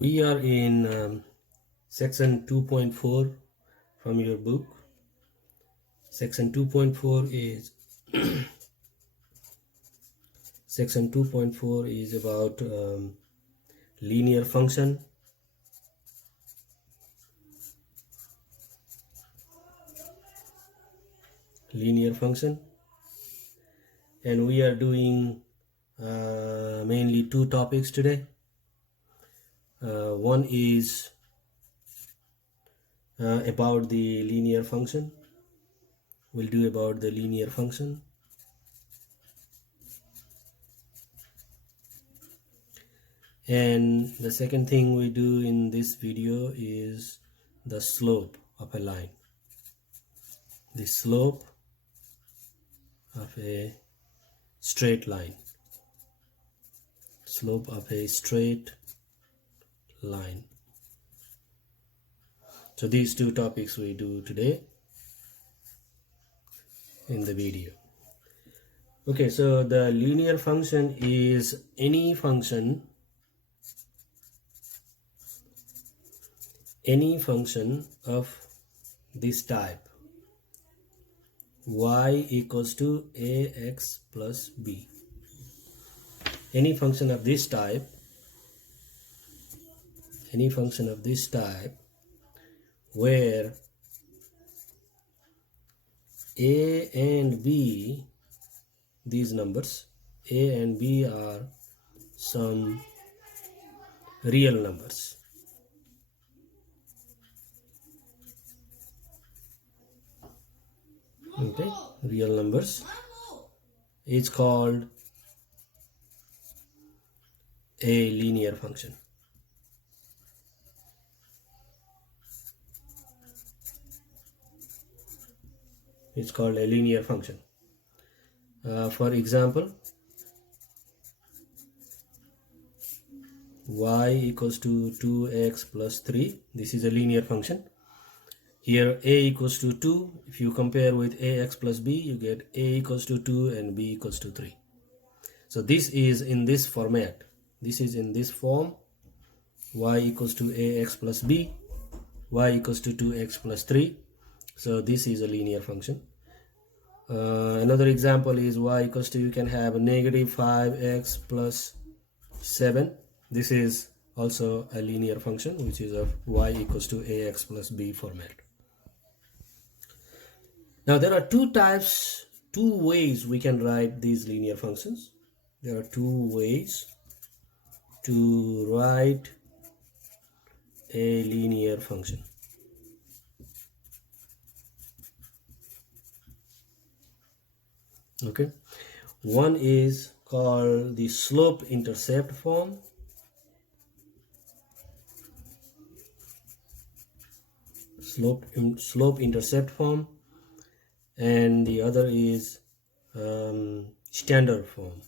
We are in section 2.4 from your book. Section 2.4 is about linear function. And we are doing mainly two topics today. One is about the linear function. We'll do about the linear function. And the second thing we do in this video is the slope of a line. The slope of a straight line. Slope of a straight line. So these two topics we do today in the video. Okay, so the linear function is any function of this type: y equals to ax plus b. Any function of this type where a and b, these numbers a and b are some real numbers. Okay, real numbers is called a linear function. It's called a linear function. For example, y equals to 2x plus 3. This is a linear function. Here a equals to 2. If you compare with ax plus b, you get a equals to 2 and b equals to 3. So this is in this format. This is in this form: y equals to ax plus b, y equals to 2x plus 3. So this is a linear function. Another example is y equals to, you can have a negative 5x plus 7. This is also a linear function, which is of y equals to ax plus b format. Now there are two ways we can write these linear functions. There are two ways to write a linear function. Okay, one is called the slope-intercept form. Slope-intercept form, and the other is standard form.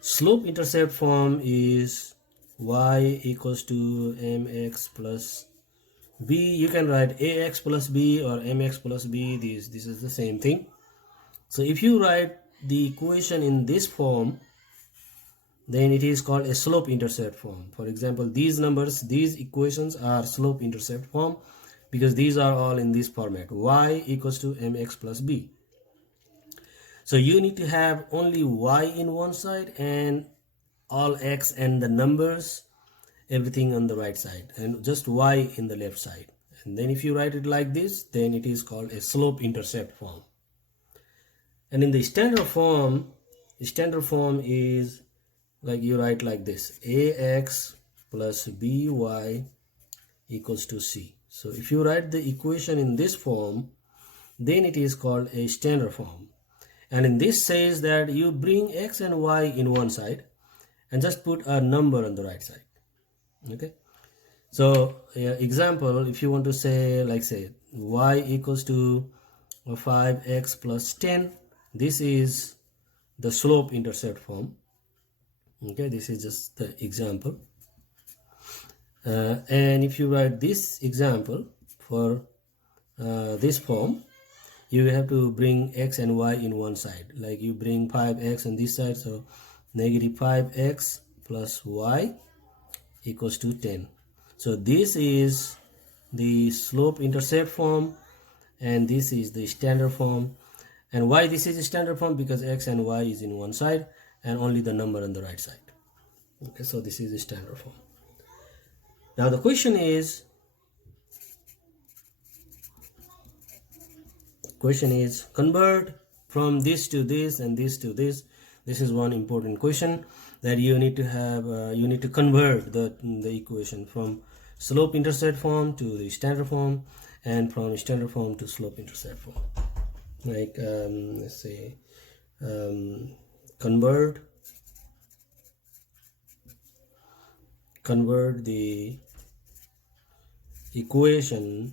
Slope-intercept form is y equals to mx plus b. You can write ax plus b or mx plus b. This is the same thing. So if you write the equation in this form, then it is called a slope-intercept form. For example, these equations are slope-intercept form because these are all in this format: y equals to mx plus b. So you need to have only y in one side and all x and the numbers, everything on the right side, and just y in the left side. And then if you write it like this, then it is called a slope-intercept form. And in the standard form is like you write like this: ax plus by equals to c. So if you write the equation in this form, then it is called a standard form. And in this says that you bring x and y in one side and just put a number on the right side. Okay, so example, if you want to say, like say y equals to 5x plus 10, this is the slope-intercept form. Okay, this is just the example. And if you write this example for this form, you have to bring x and y in one side. Like you bring 5x on this side, so negative 5x plus y equals to 10. So this is the slope intercept form, and this is the standard form. And why this is a standard form? Because x and y is in one side and only the number on the right side. Okay, so this is the standard form. Now the question is convert from this to this and this to this. This is one important question that you need to have. You need to convert the equation from slope intercept form to the standard form, and from standard form to slope intercept form. Like let's say convert the equation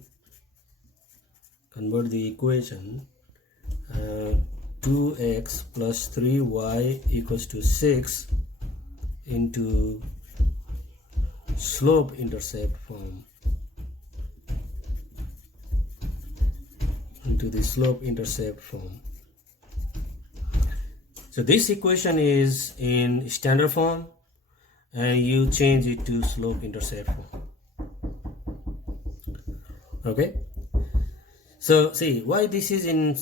2x plus 3y equals to 6 into slope intercept form, So this equation is in standard form and you change it to slope intercept form. Okay, so see why this is in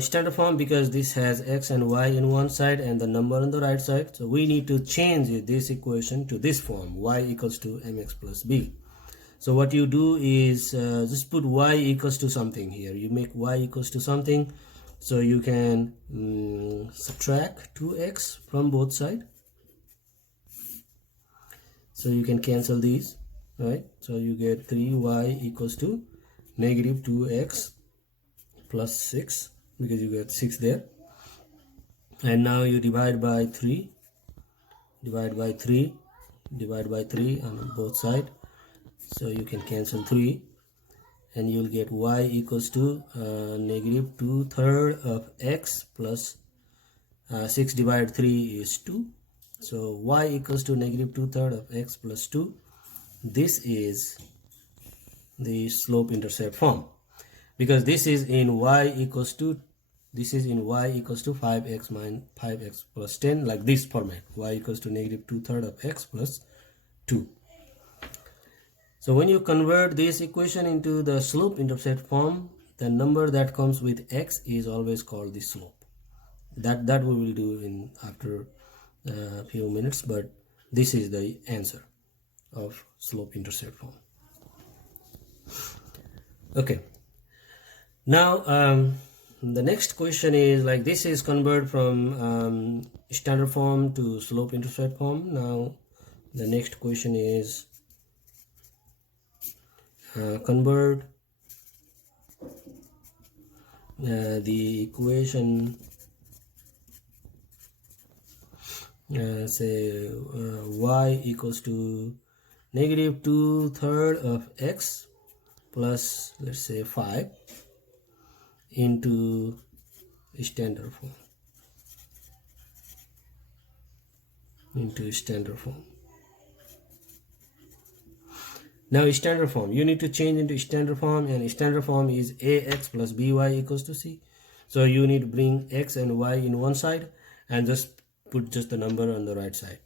standard form, because this has x and y in one side and the number on the right side. So we need to change this equation to this form, y equals to mx plus b. So what you do is just put y equals to something here. You make y equals to something, so you can subtract 2x from both sides. So you can cancel these, right? So you get 3y equals to negative 2x plus 6, because you get 6 there. And now you divide by 3 on both sides. So you can cancel 3 and you'll get y equals to negative 2/3 of x plus 6 divided 3 is 2. So y equals to negative 2/3 of x plus 2. This is the slope intercept form, because this is in y equals to 5x minus 5x plus 10, like this format, y equals to negative 2/3 of x plus 2. So when you convert this equation into the slope intercept form, the number that comes with x is always called the slope. That we will do in after a few minutes, but this is the answer of slope intercept form. Okay, now the next question is like this is convert from standard form to slope intercept form. Now the next question is convert the equation say y equals to negative 2/3 of x plus, let's say, 5 into standard form. Now standard form, you need to change into standard form, and standard form is ax plus by equals to c. So you need to bring x and y in one side and just put just the number on the right side.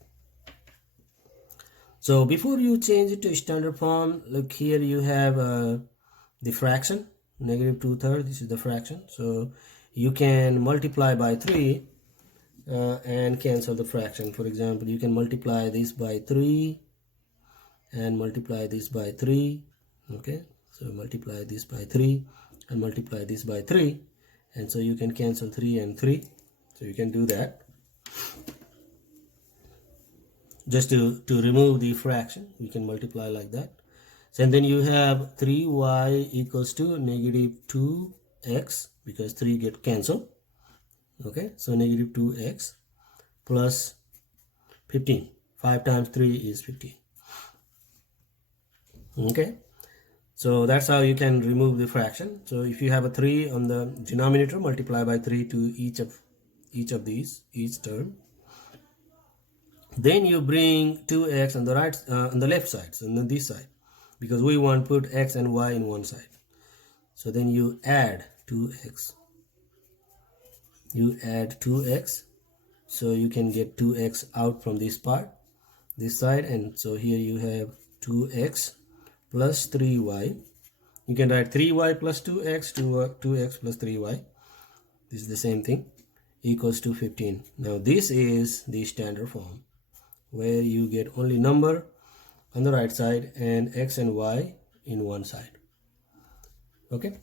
So before you change it to standard form, look here, you have the fraction, negative 2/3, this is the fraction. So you can multiply by 3 and cancel the fraction. For example, you can multiply this by 3 and multiply this by 3. Okay, so multiply this by 3 and multiply this by 3, and so you can cancel 3 and 3. So you can do that just to remove the fraction. You can multiply like that. So, and then you have 3y equals to negative 2x, because 3 get cancelled. Okay, so negative 2x plus 15. 5 times 3 is 15. Okay, so that's how you can remove the fraction. So if you have a 3 on the denominator, multiply by 3 to each of these, each term. Then you bring 2x on the right, on the left side, so on this side, because we want to put x and y in one side. So then you add 2x you add 2x, so you can get 2x out from this part, this side, and so here you have 2x plus 3y. You can write 3y plus 2x to 2x plus 3y. This is the same thing, equals to 15. Now this is the standard form where you get only number on the right side and x and y in one side. Okay,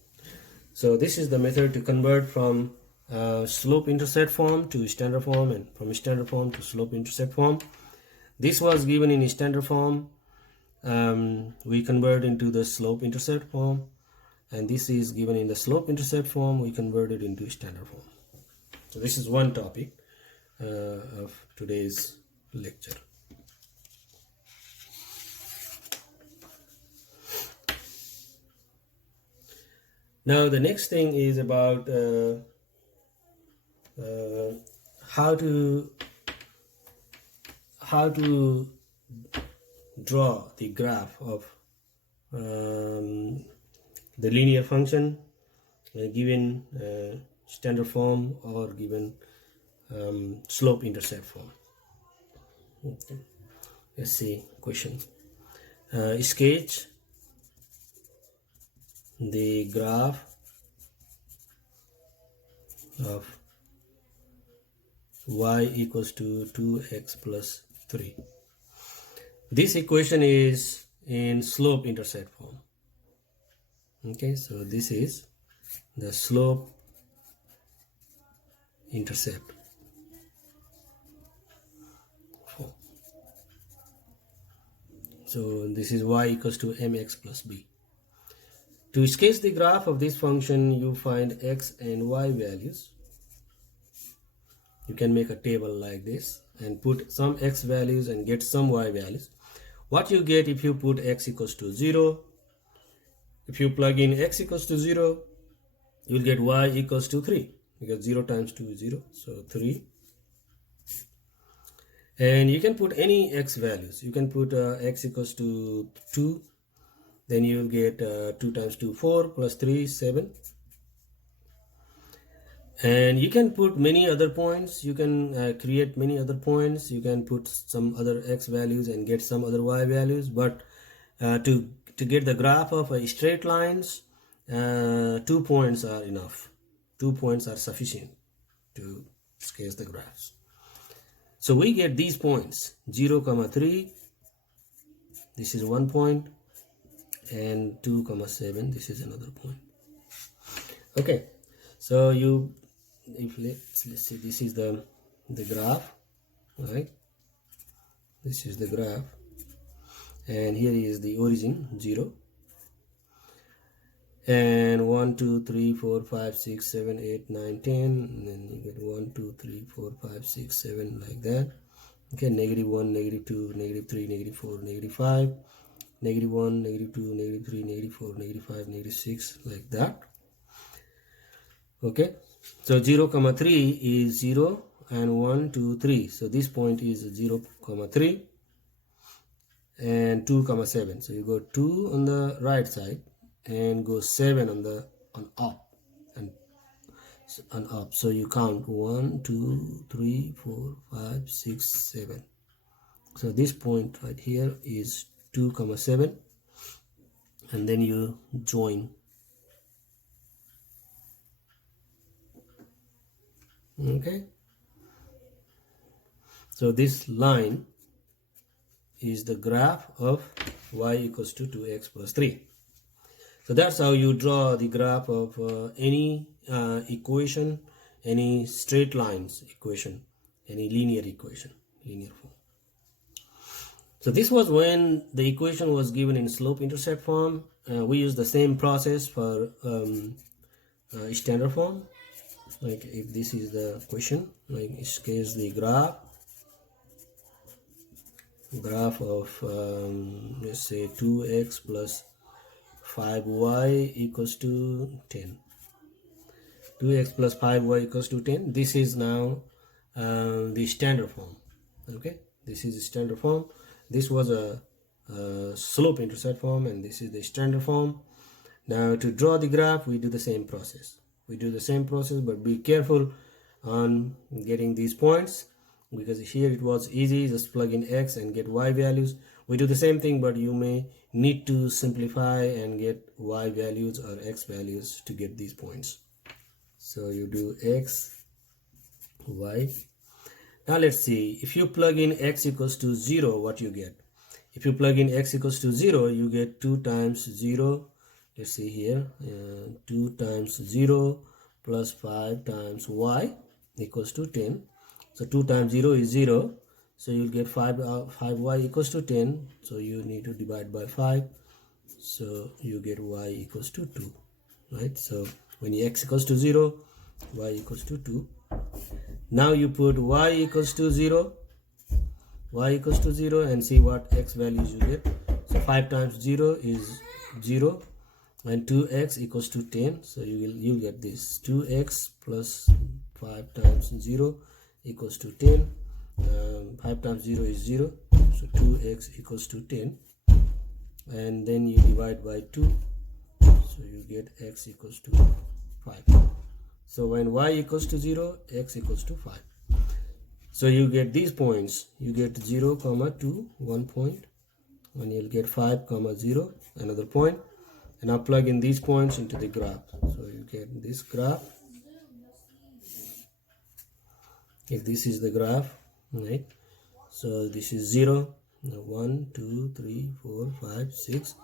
so this is the method to convert from slope-intercept form to standard form, and from standard form to slope-intercept form. This was given in standard form. We convert into the slope-intercept form, and this is given in the slope-intercept form. We convert it into standard form. So this is one topic of today's lecture. Now the next thing is about how to draw the graph of the linear function given standard form or given slope-intercept form. Okay. Let's see question. Sketch the graph of y equals to 2x plus 3. This equation is in slope-intercept form. Okay, so this is the slope-intercept form. So this is y equals to mx plus b. To sketch the graph of this function, you find x and y values. You can make a table like this and put some x values and get some y values. What you get if you put x equals to 0, if you plug in x equals to 0, you will get y equals to 3, because 0 times 2 is 0, so 3. And you can put any x values. You can put x equals to 2, then you will get 2 times 2, 4, plus 3, 7. And you can put many other points. You can create many other points. You can put some other x values and get some other y values. But to get the graph of straight lines, 2 points are enough. 2 points are sufficient to sketch the graphs. So we get these points, 0, 3. This is 1 point. And 2, 7, this is another point. Okay, so let's see, this is the graph, right? This is the graph, and here is the origin, 0, and 1, 2, 3, 4, 5, 6, 7, 8, 9, 10, and then you get 1, 2, 3, 4, 5, 6, 7, like that. Okay, -1, -2, -3, -4, -5, -1, -2, -3, -4, -5, -6, like that. Okay, so 0, 3 is 0 and 1, 2, 3. So this point is 0, 3 and 2, 7. So you go 2 on the right side and go 7 on up and on up. So you count 1, 2, 3, 4, 5, 6, 7. So this point right here is 2, 7, and then you join. Okay, so this line is the graph of y equals to 2x plus 3. So that's how you draw the graph of any equation, any straight lines equation, any linear equation, linear form. So this was when the equation was given in slope-intercept form. We use the same process for standard form. Like if this is the question, like sketch the graph of let's say 2x plus 5y equals to 10. 2x plus 5y equals to 10. This is now the standard form. Okay, this is the standard form. This was a slope-intercept form, and this is the standard form. Now to draw the graph, we do the same process. But be careful on getting these points, because here it was easy, just plug in x and get y values. We do the same thing, but you may need to simplify and get y values or x values to get these points. So you do x, y. Now let's see, if you plug in x equals to 0, what you get? If you plug in x equals to 0, you get 2 times 0. Let's see here, 2 times 0 plus 5 times y equals to 10. So 2 times 0 is 0. So you'll get 5y equals to 10. So you need to divide by 5. So you get y equals to 2. Right? So when x equals to 0, y equals to 2. Now you put y equals to 0. Y equals to 0 and see what x values you get. So 5 times 0 is 0. And 2x equals to 10, so you'll get this 2x plus 5 times 0 equals to 10. 5 times 0 is 0, so 2x equals to 10, and then you divide by 2, so you get x equals to 5. So when y equals to 0, x equals to 5. So you get these points, you get 0 comma 2, 1 point, and you'll get 5 comma 0, another point. And now plug in these points into the graph. So you get this graph. If this is the graph, right? So this is 0, 1, 2, 3, 4, 5, 6,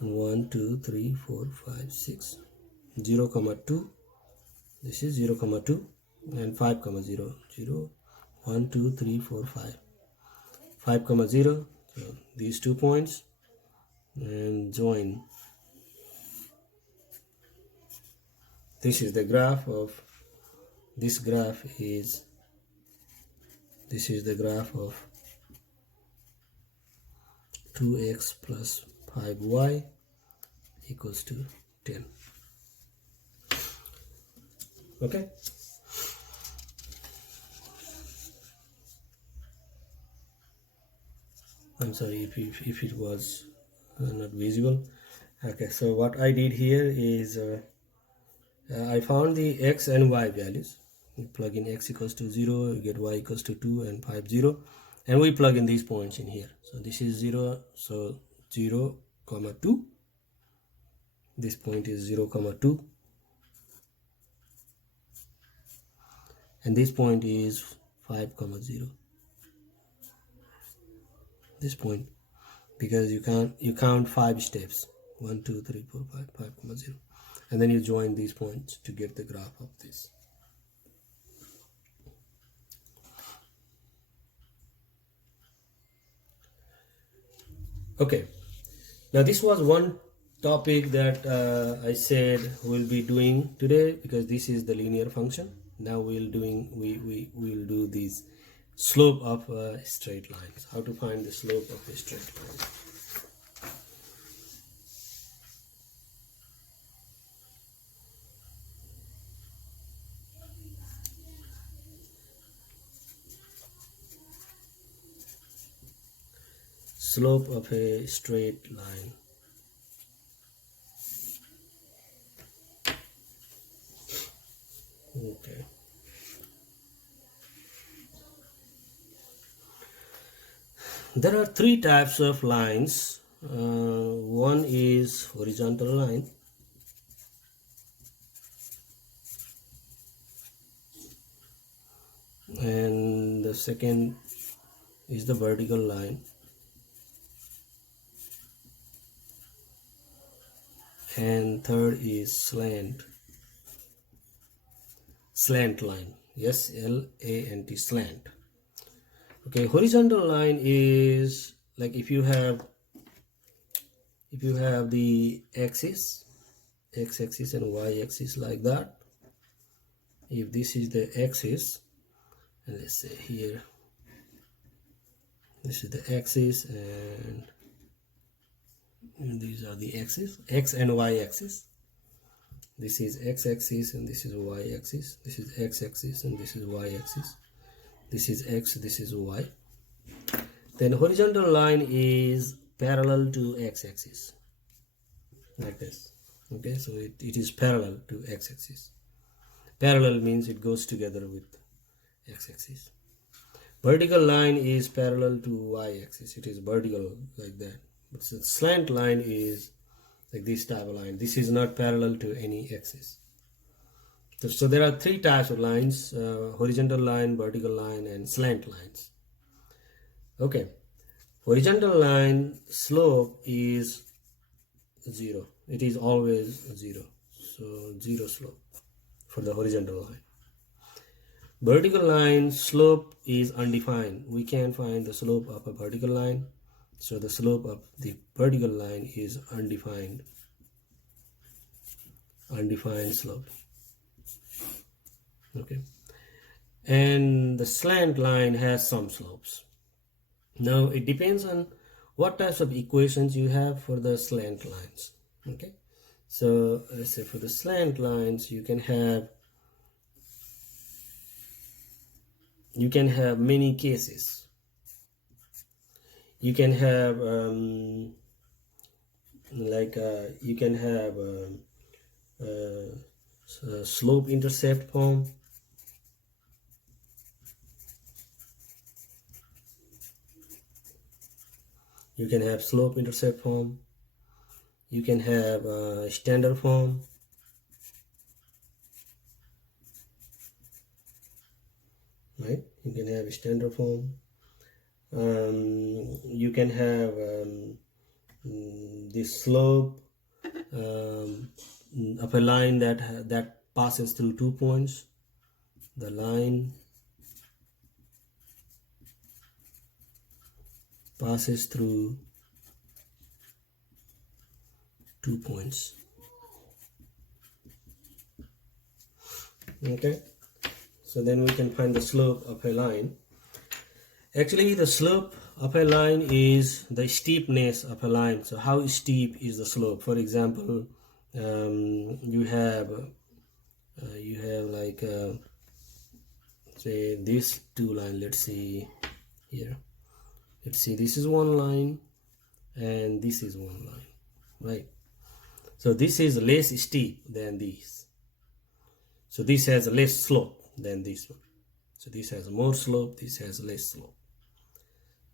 and 1, 2, 3, 4, 5, 6, 0, comma 2. This is 0, comma 2, and 5, comma 0, 0, 1, 2, 3, 4, 5, 5, comma 0. So these 2 points and join. This is the graph of, this is the graph of 2x plus 5y equals to 10. Okay. I'm sorry if it was not visible. Okay, so what I did here is I found the x and y values. You plug in x equals to 0, you get y equals to 2 and 5, 0. And we plug in these points in here. So this is 0, so 0, comma 2. This point is 0, comma 2. And this point is 5, comma 0. This point, because you count 5 steps. 1, 2, 3, 4, 5, 5, comma 0. And then you join these points to get the graph of this. Okay, now this was one topic that I said we'll be doing today, because this is the linear function. Now we'll do these slope of straight lines. How to find the slope of a straight line. Slope of a straight line. Okay. There are 3 types of lines. One is horizontal line. And the second is the vertical line. And third is slant line. Yes, L-A-N-T, slant. Okay, horizontal line is like if you have the axis, x-axis and y-axis like that. If this is the axis, and let's say here this is the axis, and these are the axis, x and y axis. This is x-axis and this is y-axis. This is x-axis and this is y-axis. This is x, this is y. Then horizontal line is parallel to x-axis, like this. Okay, so it is parallel to x-axis. Parallel means it goes together with x-axis. Vertical line is parallel to y-axis. It is vertical like that. But slant line is like this type of line. This is not parallel to any axis. So there are three types of lines: horizontal line, vertical line, and slant lines. Okay, horizontal line slope is 0. It is always 0. So 0 slope for the horizontal line. Vertical line slope is undefined. We can't find the slope of a vertical line. So the slope of the vertical line is undefined. Undefined slope. Okay. And the slant line has some slopes. Now it depends on what types of equations you have for the slant lines. Okay. So let's say for the slant lines you can have many cases. You can have you can have slope intercept form. You can have slope intercept form. You can have standard form. Right? You can have a standard form. You can have the slope of a line that passes through 2 points. The line passes through 2 points. Okay, so then we can find the slope of a line. Actually, the slope of a line is the steepness of a line. So how steep is the slope? For example, you have like say these two lines. Let's see here. Let's see, this is one line and this is one line, right? So this is less steep than this. So this has less slope than this one. So this has more slope, this has less slope.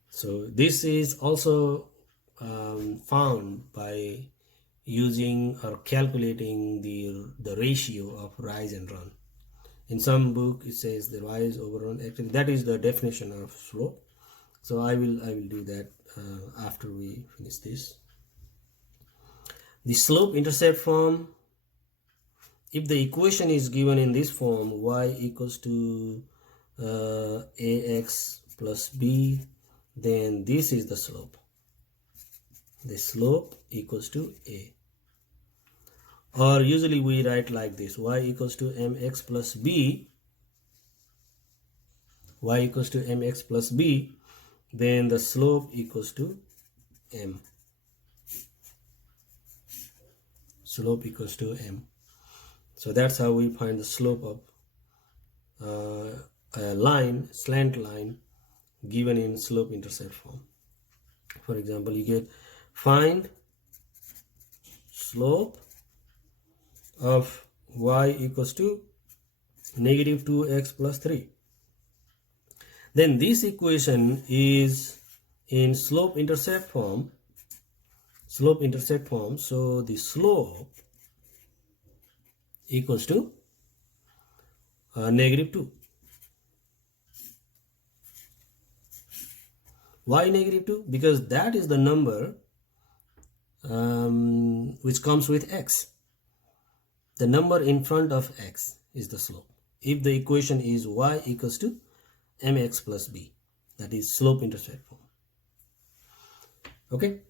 So this is also found by using or calculating the ratio of rise and run. In some book it says the rise over run. Actually that is the definition of slope. So I will do that after we finish this. The slope intercept form, if the equation is given in this form, y equals to ax plus b, then this is the slope. The slope equals to a. Or usually we write like this: y equals to mx plus b. Y equals to mx plus b. Then the slope equals to m. Slope equals to m. So that's how we find the slope of a line, slant line, given in slope intercept form. For example, you get find slope of y equals to negative 2x plus 3. Then this equation is in slope intercept form. So the slope equals to negative 2. Why negative 2? Because that is the number which comes with x. The number in front of x is the slope. If the equation is y equals to mx plus b, that is slope intercept form. Okay,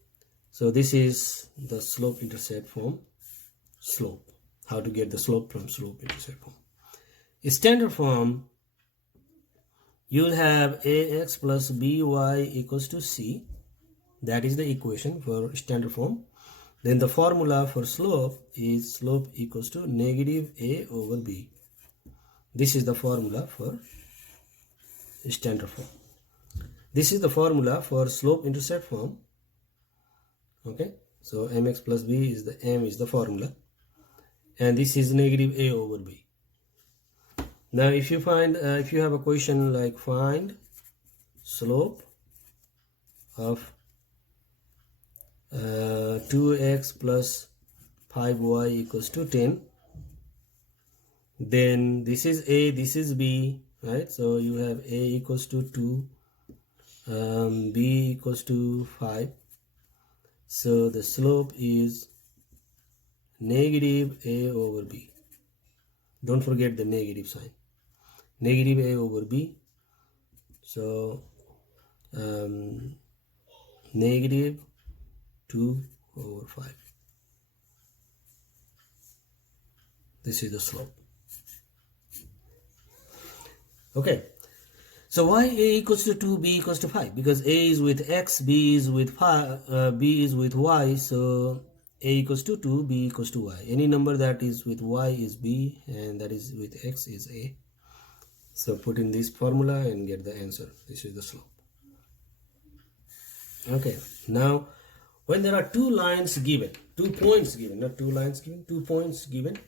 so this is the slope intercept form. Slope, how to get the slope from slope intercept form. Standard form, you'll have ax plus by equals to c. That is the equation for standard form. Then the formula for slope is slope equals to negative a over b. This is the formula for standard form. This is the formula for slope intercept form. Okay, so mx plus b is the m is the formula, and this is negative a over b. Now if you find if you have a question like find slope of 2x plus 5y equals to 10, then this is a, this is b, right? So you have a equals to 2, b equals to 5. So the slope is negative a over b. Don't forget the negative sign. Negative a over b. So negative 2 over 5. This is the slope. Okay. So why a equals to 2, b equals to 5? Because a is with x, b is with 5, b is with y. So a equals to 2, b equals to y. Any number that is with y is b, and that is with x is a. So put in this formula and get the answer. This is the slope. Okay. Now, when there are two lines given, 2 points given, not 2 lines given, 2 points given,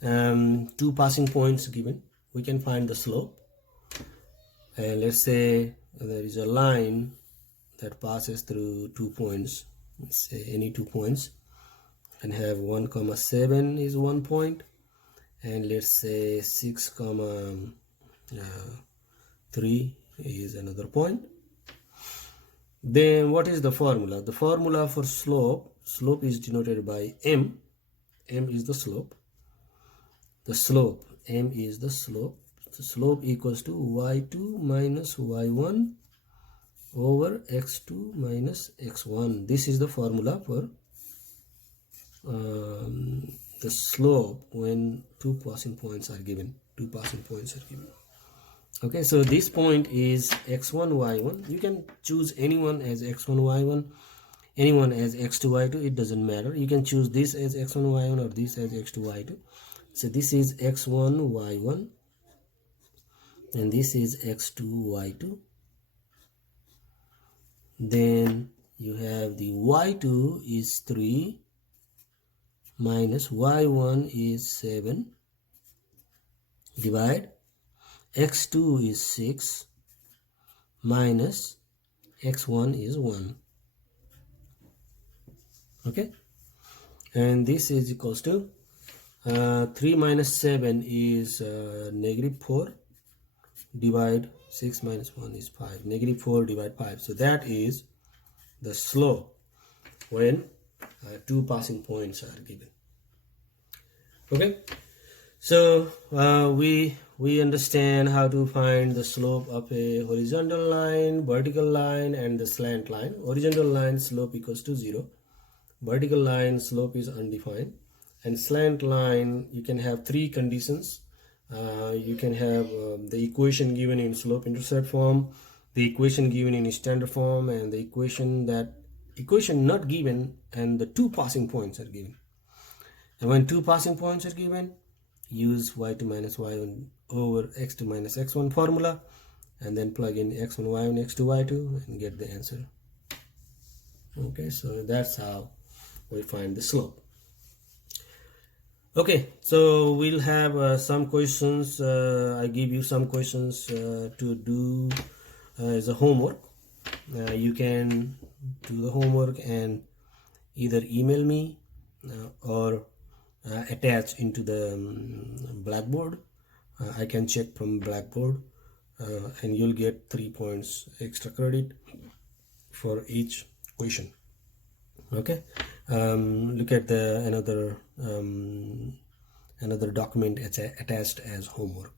2 passing points given, we can find the slope. And let's say there is a line that passes through 2 points. Let's say any 2 points, and have 1 comma 7 is 1 point, and let's say 6 comma 3 is another point. Then what is the formula? The formula for slope is denoted by m. M is the slope. The slope, m is the slope. The slope equals to y2 minus y1 over x2 minus x1. This is the formula for the slope when 2 passing points are given. 2 passing points are given. Okay, so this point is x1, y1. You can choose anyone as x1, y1, anyone as x2, y2. It doesn't matter. You can choose this as x1, y1 or this as x2, y2. So this is x1, y1. And this is x2, y2. Then you have the y2 is 3 minus y1 is 7. Divide. X2 is 6 minus x1 is 1. Okay. And this is equals to 3 minus 7 is negative 4. Divide 6 minus 1 is 5. Negative 4 divide 5. So that is the slope when 2 passing points are given. Okay. So we understand how to find the slope of a horizontal line, vertical line, and the slant line. Horizontal line slope equals to 0. Vertical line slope is undefined. And slant line, you can have 3 conditions. You can have the equation given in slope-intercept form, the equation given in standard form, and the equation not given, and the 2 passing points are given. And when 2 passing points are given, use y2 minus y1 over x2 minus x1 formula, and then plug in x1, y1, x2, y2 and get the answer. Okay, so that's how we find the slope. Okay, so we'll have some questions. I give you some questions to do as a homework. You can do the homework and either email me or attach into the Blackboard. I can check from Blackboard and you'll get 3 points extra credit for each question. Okay. Look at the another document attached as homework.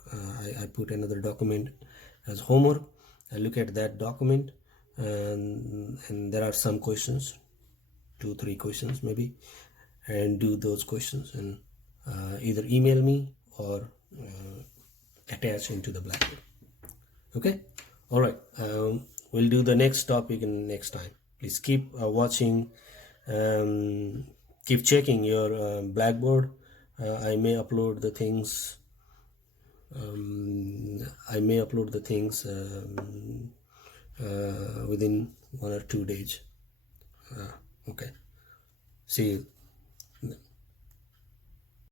I put another document as homework. I look at that document, and there are some questions, 2-3 questions maybe, and do those questions and either email me or attach into the Blackboard. Okay. All right. We'll do the next topic in next time. Please keep watching. Keep checking your Blackboard. I may upload the things. Within 1 or 2 days. Okay. See you.